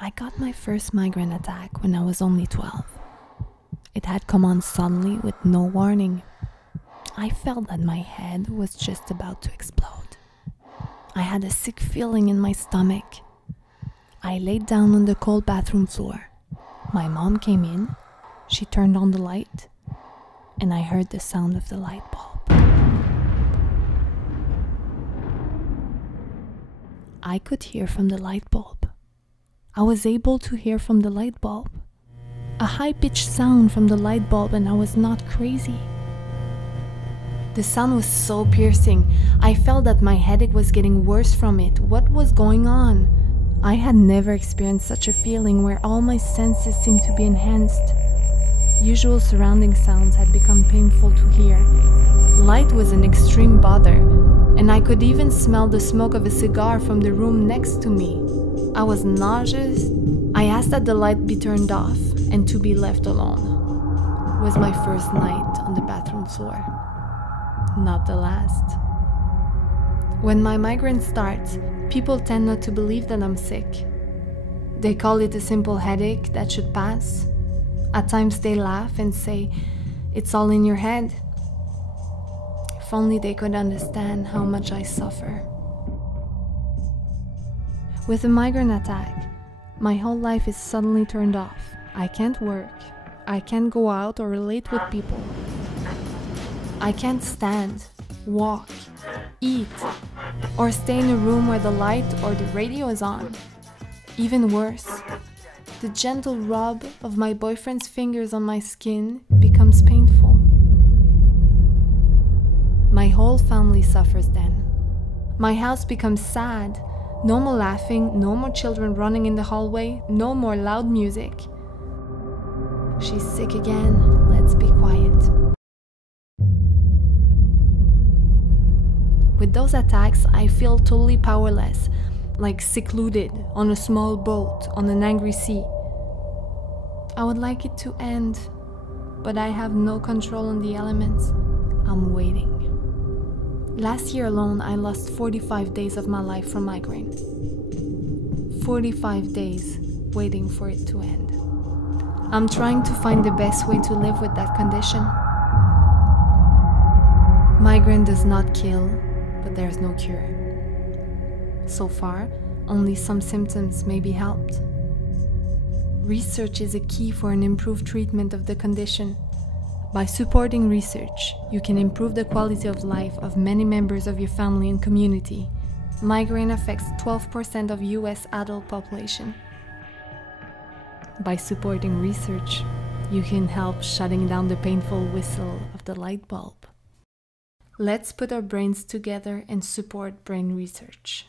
I got my first migraine attack when I was only 12. It had come on suddenly with no warning. I felt that my head was just about to explode. I had a sick feeling in my stomach. I laid down on the cold bathroom floor. My mom came in, she turned on the light, and I heard the sound of the light bulb. I could hear from the light bulb. I was able to hear from the light bulb. A high-pitched sound from the light bulb, and I was not crazy. The sound was so piercing. I felt that my headache was getting worse from it. What was going on? I had never experienced such a feeling where all my senses seemed to be enhanced. Usual surrounding sounds had become painful to hear. Light was an extreme bother, and I could even smell the smoke of a cigar from the room next to me. I was nauseous. I asked that the light be turned off and to be left alone. It was my first night on the bathroom floor. Not the last. When my migraine starts, people tend not to believe that I'm sick. They call it a simple headache that should pass. At times they laugh and say, "It's all in your head." If only they could understand how much I suffer. With a migraine attack, my whole life is suddenly turned off. I can't work. I can't go out or relate with people. I can't stand, walk, eat, or stay in a room where the light or the radio is on. Even worse, the gentle rub of my boyfriend's fingers on my skin becomes painful. My whole family suffers then. My house becomes sad. No more laughing, no more children running in the hallway, no more loud music. She's sick again, let's be quiet. With those attacks, I feel totally powerless, like secluded on a small boat on an angry sea. I would like it to end, but I have no control on the elements. I'm waiting. Last year alone, I lost 45 days of my life from migraine. 45 days waiting for it to end. I'm trying to find the best way to live with that condition. Migraine does not kill, but there's no cure. So far, only some symptoms may be helped. Research is a key for an improved treatment of the condition. By supporting research, you can improve the quality of life of many members of your family and community. Migraine affects 12% of US adult population. By supporting research, you can help shutting down the painful whistle of the light bulb. Let's put our brains together and support brain research.